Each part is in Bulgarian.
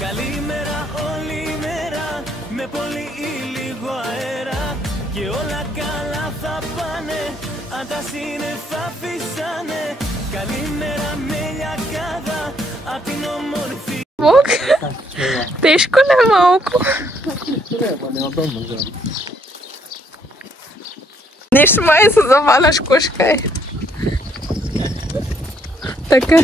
Καλημέρα όλη η μέρα, με πολύ ή λίγο αέρα, και όλα καλά θα πάνε, αν τα σύννεφα φυσάνε. Καλημέρα με λιακάδα, απ' την όμορφη. Бог, тежко ли малко? Не шмай се заваляш кошка. Така.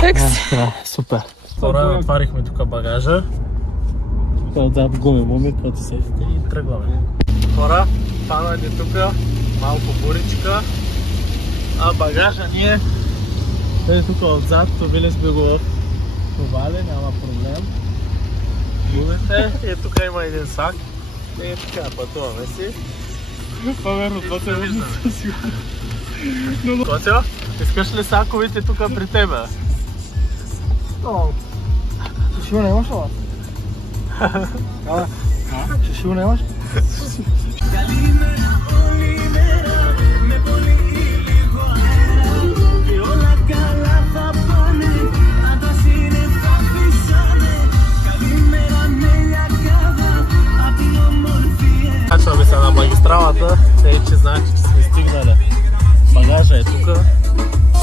Как си? Супер. Хора, отварихме тук багажа. Отзад гуми муми, като седите и тръгваме. Хора, фана ни тук малко буричка. А багажа ни е тук отзад, убили сме го в товале, няма проблем. Гумите и тук има един сак. И така пътуваме си. По-верно, това се виждаме. Котио, искаш ли саковите тук при тебе? Шишиво нямаш ли? Шишиво нямаш? Качваме се на магистралата, тъй че значи, че сме стигнали. Багажа е тук.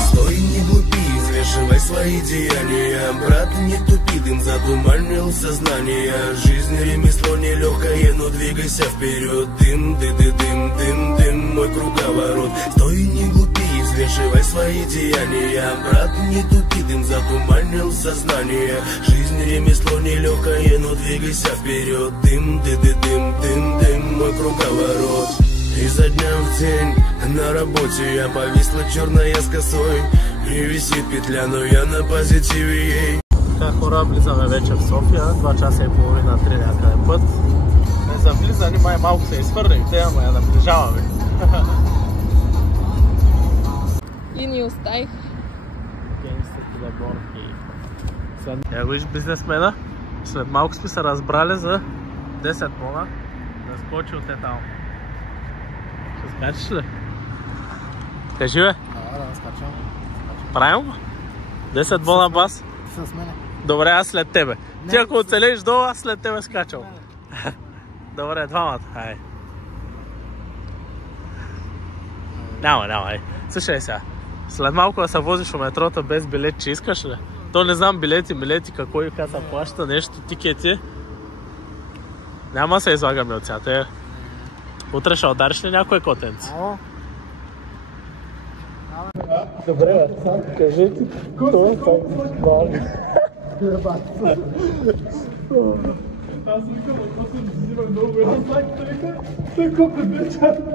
Стой, не глупи, взвешивай свои деяния. Брат, не тупи, дым затуманил сознание. Жизнь ремесло нелегкое, но двигайся вперед. Дым, дым, дым, дым, мой круговорот. Стой, не глупи, взвешивай свои деяния. Брат, не тупи, дым затуманил сознание. Жизнь ремесло нелегкое, но двигайся вперед. Дым, дым, дым, мой круговорот. Изо дня в день на работе я повисла черная с косой. И висит петля, но я на позитиве ей. Така, хора, влизаме вече в София, 2 часа и половина, 3 някъде път. Не за влизане, май малко се изхвърлихте, ама я наближаваме. И ни оставих. Я го виж бизнесмена, след малко сме се разбрали за 10 мона да скочи от етал. Ще скачиш ли? Кажи бе? Да, скачам. Правилно? 10 бона бас? С мене. Добре, аз след тебе. Ти ако оцелиш долу, аз след тебе скачам. Добре, двамата. Хайде. Няма. Слушай сега. След малко да се возиш у метрото без билет, че искаш ли? То не знам билети, какво и как се плаща, нещо, тикети. Няма се излагаме от сега. Утре ще удариш ли някой котенци? Добре, бе, сам кажи ти, това е само бали. Аз викам, ако се взима много едно саките, вика, той купи две саките.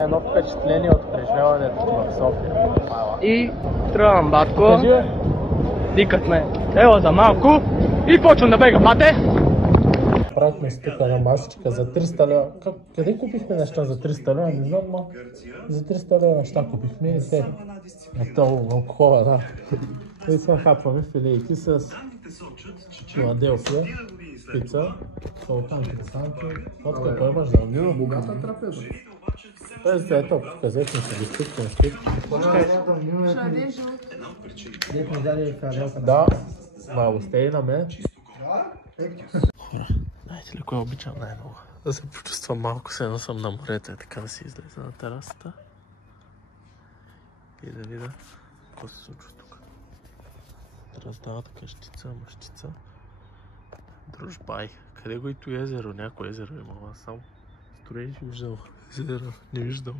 Едно впечатление от преживяването в София. И тръгвам, батко. Кажи, бе? Викат ме, ево за малко и почвам да бегам, бате. Правихме си тук на масичка за 300 лева. Къде купихме неща за 300 лева? Не знам, но за 300 лева неща купихме и те. Ето, алкохола, да. И сега хапваме филейки с Филаделфия, пица, салтанки, санки. От какво имаш да умира? Богата трапеза. Тоест, ето, казахме се ги стикнем стик. Да, мало сте и на мен. Хора, знаете ли кой обичам най-много? Да се почувствам малко, се едно съм на морето и така да си излеза на терасата. И да видя какво се случва тук. Раздава така щица, мъщица. Дружбай. Къде го и то езеро? Някое езеро има, аз сам строеж виждал. Езеро не виждал.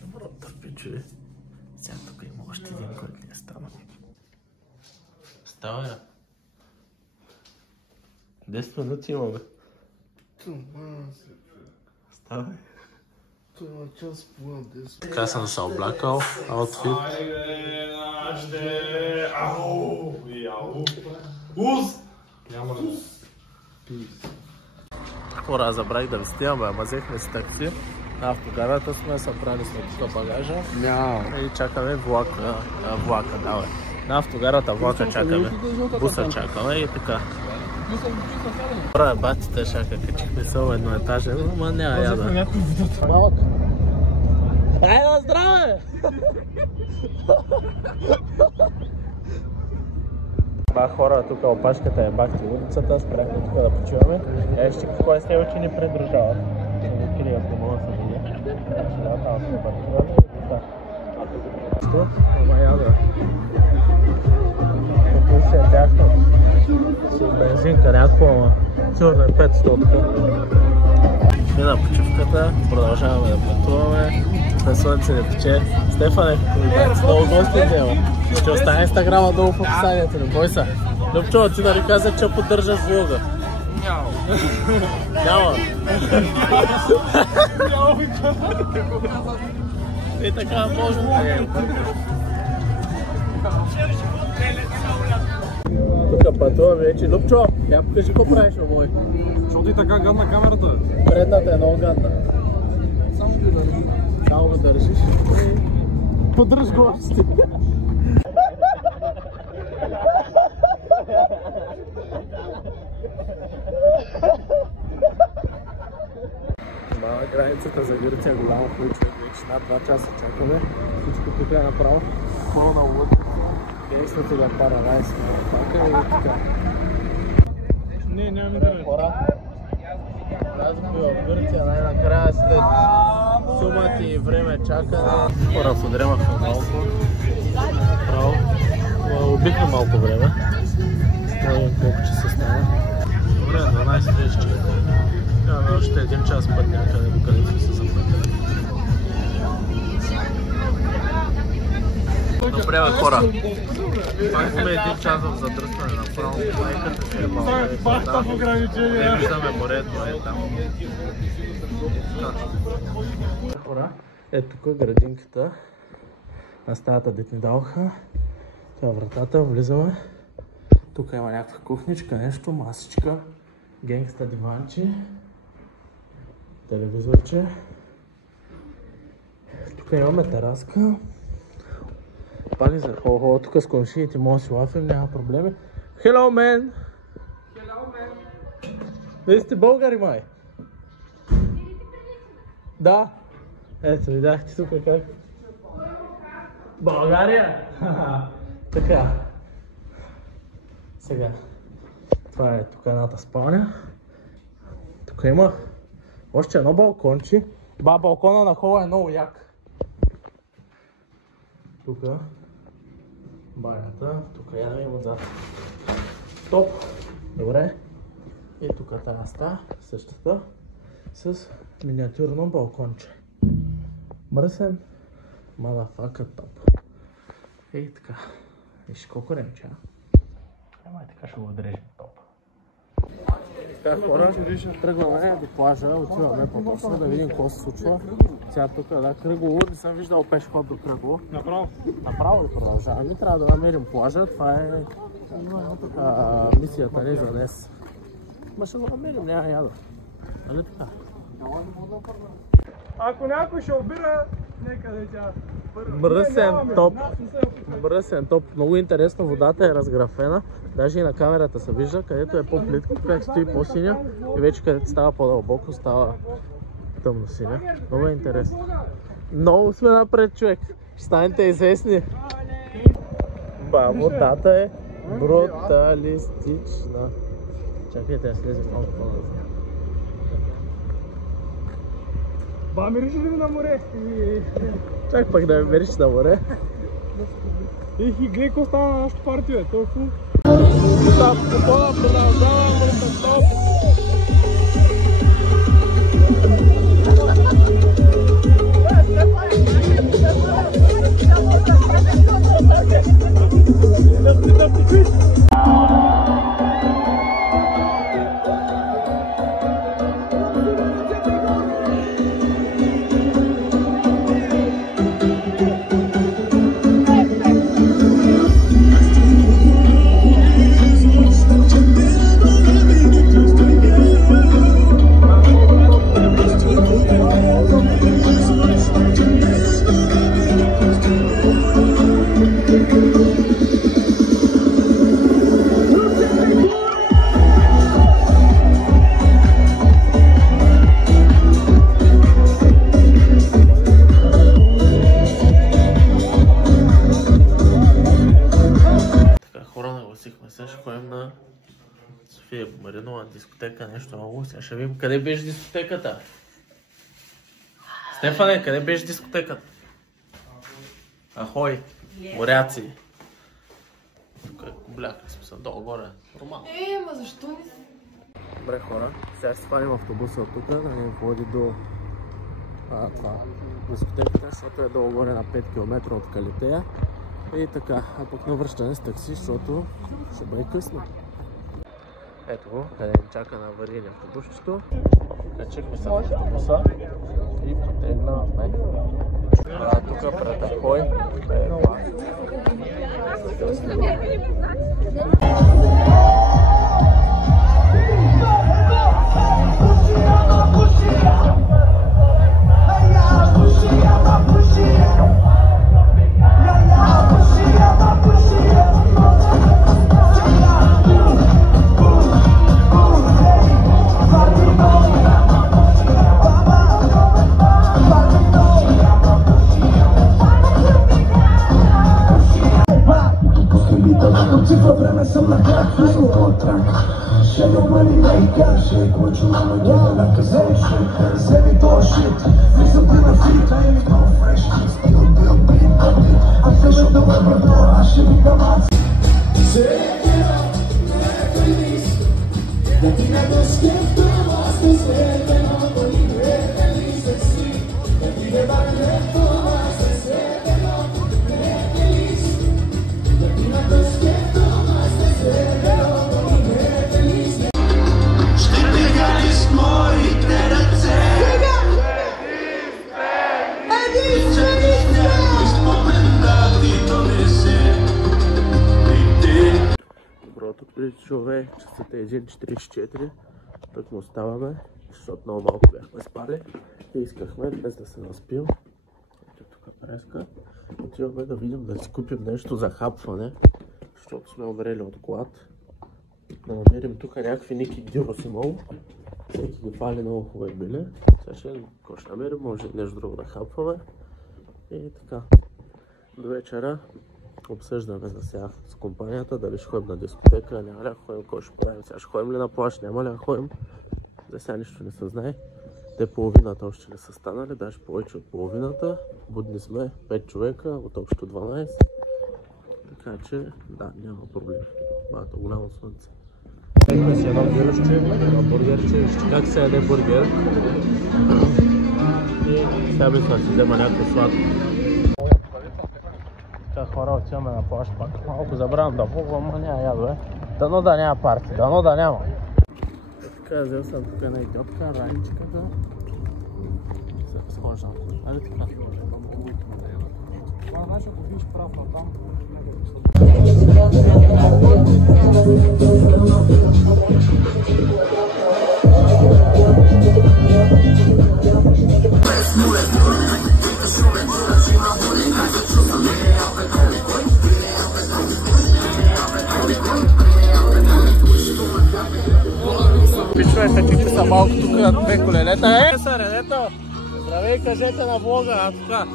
Добро търпи, че сега тук има още един, който не е станал. Става я. 10 минути имаме. Ставай. Така съм се облякал, аутфит. Няма ли? Хора, забравих да ви снимам, ама взехме си такси. На автогарата сме събрали след багажа. И чакаме влака, давай. На автогарата влака чакаме. Буса чакаме и така. Хора, батите чака, качихме се в едноетажен, ама няма яда. Малък. Ай, на здраве! Хора, тук опашката е бахти улицата, спряхме тук да почиваме. Ще какво е с него, че ни придружава. Кирият не мога да се видя. Да, там се паркираме и така. Що? Ама яда. Какво си е тяхно? С бензинка някакво, ама сигурно е 500. Мина почивката, продължаваме да пътуваме. На слънце не пече. Стефане, много гости днева. Ще остане инстаграма долу в описанието, не бой се. Любчо, ти да ли каза, че поддържаш влога? Няма. Няма. И така може да е. Тук пътуваме вече. Любчо, я покажи какво правиш, мой. Защо ти така гадна камерата? Предната е много гадна. Само го държиш. Подръж гости. Границата за Гърция е голямо получение. Вече над 2 часа чакаме. Всичко тук е направо пълна лодка. Действате да пара райски на пака и така. Не, нямаме да ме. Хора, разби в Гърция най-накрая след сумати и време чакане. Хора, подремахме малко. Право. Убихме малко време. Не видим колко часа стана. Добре, 12 часа. Имаме още 1 час път някъде, докъде сме се запътили. Добре, бе, хора. Пахме 1 час в задръстване направо. Майката си е малко. Не виждаме морето, е там. Хора, ето тук е градинката. На стаята дет ни даваха. Това е вратата, влизаме. Тук има някаква кухничка, нещо, масичка. Генгста диванчи. Телевизорче. Тук имаме тераска. Пали за хо-хо, тук с комшиите може да си лафим, няма проблеми. Hello, man! Hello, man! Вие сте българи, май? Да. Ето, видяхте тук как. България! Така. Сега. Това е тук едната спалня. Тук има още едно балконче. Балкона на хола е много як. Тук банята, тук ядем им отзад. Топ! Добре. И тук тази стая, същата, с миниатюрно балконче. Мръсен, мадафака топ. И така. Виж колко ремча. Ама така ще го отрежем топ. Така хора, тръгваме до плажа, отиваме по-точно да видим какво се случва. Сега тук да кръгово, не съм виждал пешеход до кръгово. Направо? Направо ли продължаваме? Трябва да намерим плажа, това е мисията ни за днес. Ма ще го намерим, няма яда. Нали така? Ако някой ще обира, нека да тя. Мръсен топ. Мръсен топ. Много интересно, водата е разграфена. Даже и на камерата се вижда, където е по-плитко, как стои по-синя и вече където става по-дълбоко, става тъмно синя. Много е интересно. Много сме напред, човек. Ще станете известни. Водата е бруталистична. Чакайте, да слезе малко по-назад. Ба, мириш ли на море? Чак пък да ми мериш на море. И гледай какво става на нашото партио, е толкова. Да, продължаваме с топ. отиваме на София Маринова дискотека, нещо много. Сега ще видим къде беше дискотеката. Стефане, къде беше дискотеката? Ахой, моряци. Тук е кубляк, смисъл, долу-горе. Нормално. Ма защо не си? Добре хора, сега ще свалим автобуса от тук, да ни води до дискотеката, защото е долу-горе на 5 км от Калитея. И така, а пък навръщане с такси, защото ще бъде късно. Ето го, къде ни чака на аварийни автобусчето. Качихме се в автобуса и потрегнахме. Тук пред Ахой е това. Човек, часът е 1:44, тук му оставаме, защото много малко бяхме спали и искахме днес да се наспим. Ето тук преска. Отиваме да видим да си купим нещо за хапване, защото сме умрели от глад. Да намерим тук някакви Ники Гирос имало. Всеки ги фали много хубави били. Сега ще намерим, може нещо друго да хапваме. И така. До вечера обсъждаме за сега с компанията, дали ще ходим на дискотека, няма ли да ходим, кой ще правим, сега ще ходим ли на плаж, няма ли да ходим. За сега нищо не се знае. Те половината още не са станали, даже повече от половината. Будни сме 5 човека, от общо 12. Така че, да, няма проблем. Малко голямо слънце. Ехме си едно биръче, едно бургерче, вижте как се яде бургер. И сега мисля си взема някакво сладко. Така хора, отиваме на плаж пак. Малко забравям да влогвам, но няма ядове. Дано да няма парти, дано да няма. Така, взел съм тук една идиотка, раничката. Се схождам. Али така? Това знаеш, ако видиш прав на там, пичовете, какви са малко тук, две колелета. Ето, здравей, кажете на влога, така.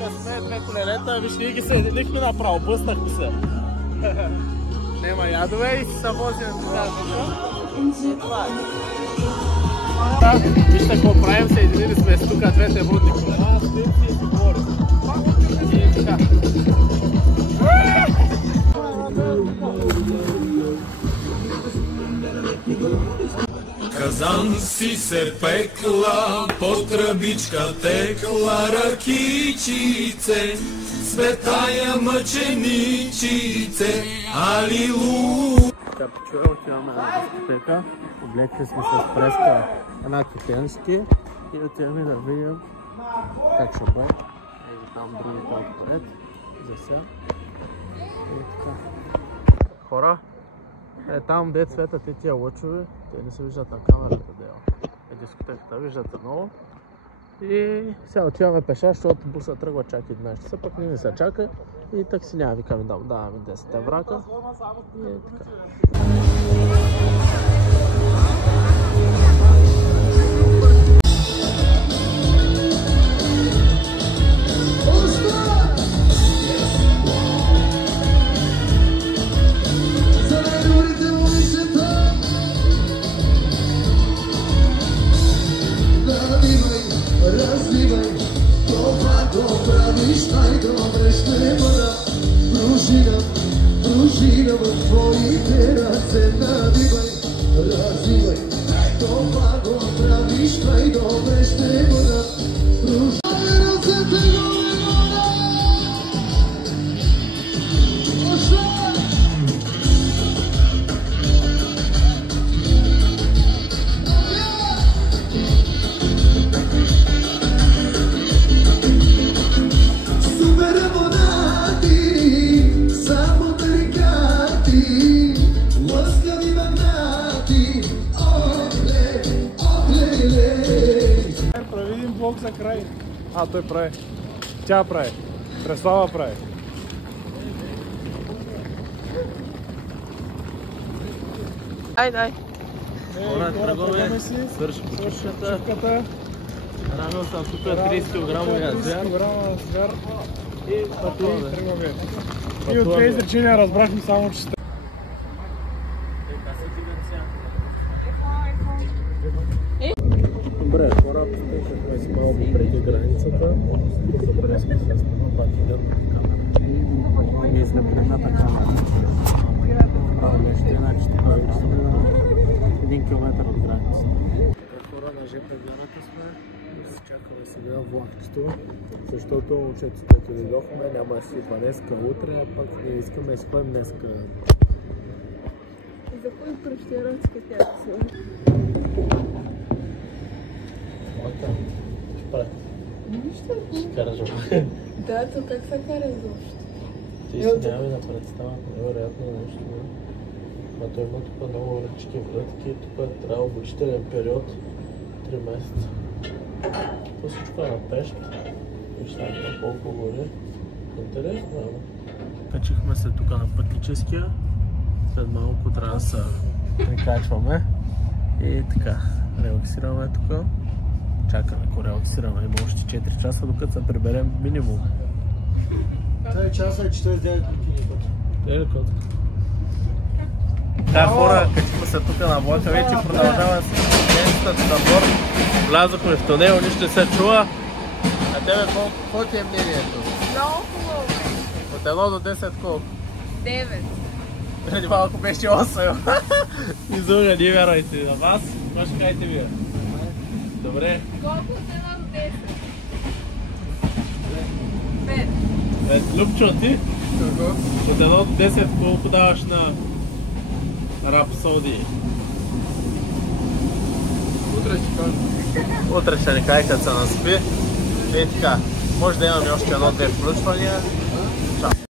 Тук сме две колелета, виж, ние ги съединихме направо, бъснахме се. Нема ядове и си се возим така. И това е. Вижте какво правим, съединили сме с тук двете водни колела, стоим си и си говорим. И така. Казан си се пекла, по тръбичка текла ракичице, светая мъченичице, алилу. Така, почуя, отиваме на дискотека, облекли сме с преска една китенски и отиваме да видим как ще бъде. Ето там другите отпред, за сега. И така. Хора, е там де цветат и тия лъчове, те не се виждат на камерата дела. Е дискотеката, виждате много. И сега отиваме пеша, защото бусът тръгва чак 11 часа, пък не се чака и такси няма, викаме да даваме 10 еврака. И е така. Заради Прави един блок за край. Той прави. Тя прави. Преслава прави. Дай. Хора, тръгваме. Свърши почивката. Ранал съм тук 30 кг звяр. И тръгваме. И от тези изречения разбрахме само, че добре, хора, стихахме си малко преди границата. Супер сме се пак идем на камера. Ние сме предната камера. Право нещо, иначе така сме на 1 километър от границата. Хора, на ЖП гарата сме и си чакаме сега влакчето, защото момчето пък дойдохме, няма да си идва днеска, утре, а пък не искаме да спъм днеска. За кой пръщеръцка тя си? Нищо. Ще караш въобще. Да, то как се кара изобщо? Ти си няма да представя невероятно нещо. А той има тук много ръчки вратки, тук трябва обучителен период 3 месеца. Това всичко е на пещ. Вижте на колко горе. Интересно е. Качихме се тук на пътническия. След малко трябва да се прикачваме. И така, релаксираме тук. Чакаме, ако релаксираме. Има още 4 часа, докато се приберем минимум. 3 часа и 49 минути. Ели котка. Да, хора, качихме се тук на влака, вече продължава с днесната набор. Влязохме в тунел, нищо не се чува. А тебе какво ти е мнението? Много хубаво. От 1 до 10 колко? 9. Преди малко беше 8. Излъга, не вярвайте на вас. Това ще кажете вие. Добре. Колко от 1 до 10? 5. Любчо, ти? От 1 до 10 колко даваш на Рапсодии? Утре ще кажа. Утре ще ни каже, като се наспи. И така, може да имаме още 1-2 включвания.